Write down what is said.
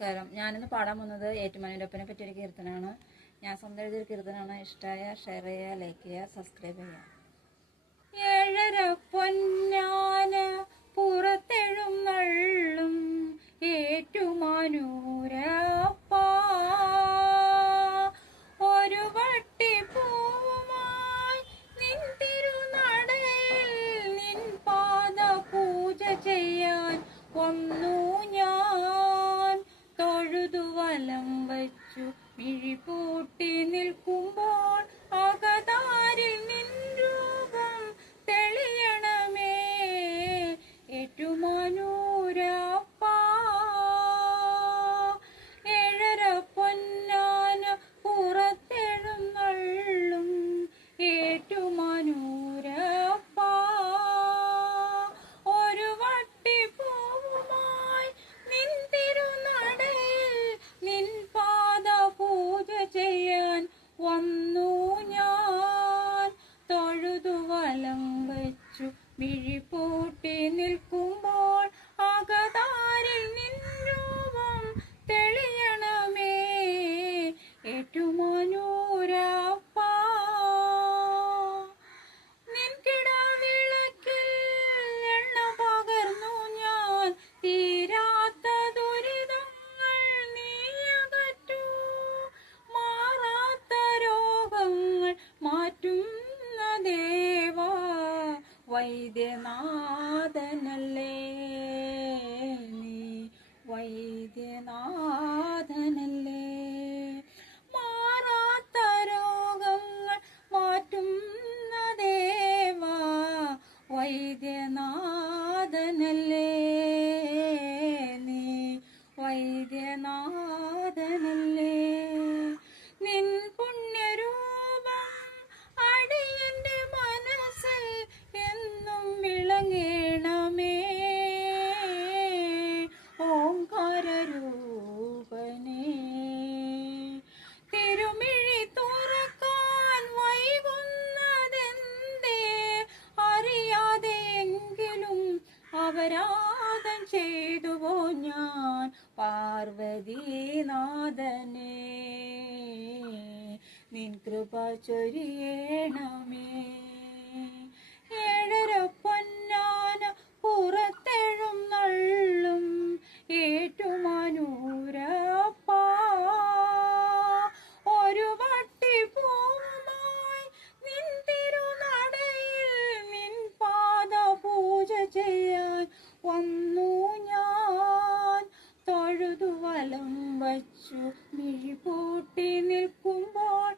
നമസ്കാരം. ഞാനിന്ന് പാടാൻ പോകുന്നത് ഏറ്റുമാനൂരപ്പനെ പറ്റിയൊരു കീർത്തനമാണ്. ഞാൻ സ്വന്തം എഴുതിയൊരു കീർത്തനമാണ്. ഇഷ്ടമായ ഷെയർ ചെയ്യുക, ലൈക്ക് ചെയ്യുക, സബ്സ്ക്രൈബ് ചെയ്യുക. ഏഴര പൊന്നാന പുറത്തെഴുന്നള്ളും ഏറ്റുമാനൂരപ്പ, ഒരു വട്ടിപ്പൂവുമായി നിൻ തിരുനടയിൽ നിൻ പാദ പൂജ ചെയ്യാൻ വന്നു ഞാൻ. തൊഴുതു വലം വച്ചു മിഴിപൂട്ടി നിൽക്കുമ്പോൾ അകതാരിൽ നിൻ രൂപം തെളിയണമേ ഏറ്റുമാനൂരപ്പ. ഏഴര പൊന്നാന പുറത്തെഴുന്നള്ളും ഏറ്റുമാനൂരപ്പ, ഒരു വട്ടിപ്പൂവുമായി നിൻ തിരുനടയിൽ നിൻ പാദ പൂജ ചെയ്യാൻ വന്നു ഞാൻ. തൊഴുതു വലം വച്ചു മിഴിപൂട്ടി നിൽക്കുമ്പോൾ അകതാരിൽ നിൻ രൂപം തെളിയണമേ ഏറ്റുമാനൂരപ്പ. നിൻ കിടവിളക്കിൽ എണ്ണ പകർന്നു ഞാൻ, തീരാത്ത ദുരിതങ്ങൾ നീ അകറ്റൂ. മാറാത്ത രോഗങ്ങൾ മാറ്റുന്ന ദേവാ, വൈദ്യനാഥനല്ലേ നീ, വൈദ്യനാഥനല്ലേ. മാറാത്ത രോഗങ്ങൾ മാറ്റുന്ന ദേവാ, വൈദ്യനാഥനല്ലേ നീ, വൈദ്യനാഥനല്ലേ. നിൻ പുണ്യരൂപം അടിയന്റെ മനസ്സിൽ എന്നും വിളങ്ങണമേ ഓംകാരരൂപനേ. തിരുമിഴി തുറക്കാൻ വൈകുന്നതെന്തേ അറിയാതെയെങ്കിലും അപരാധം ചെയ്തുവോ ഞാൻ പാർവതീനാഥനേ. നിൻ കൃപ ചൊരിയണമേ. ഏഴര പൊന്നാന പുറത്തെഴുന്നള്ളും ഏറ്റുമാനൂരപ്പ, ഒരു വട്ടിപ്പൂവുമായി നിൻ തിരുനടയിൽ നിൻ പാദ പൂജ ചെയ്യാൻ വന്നു ഞാൻ. തൊഴുതു വലം വച്ചു മിഴിപൂട്ടി നിൽക്കുമ്പോൾ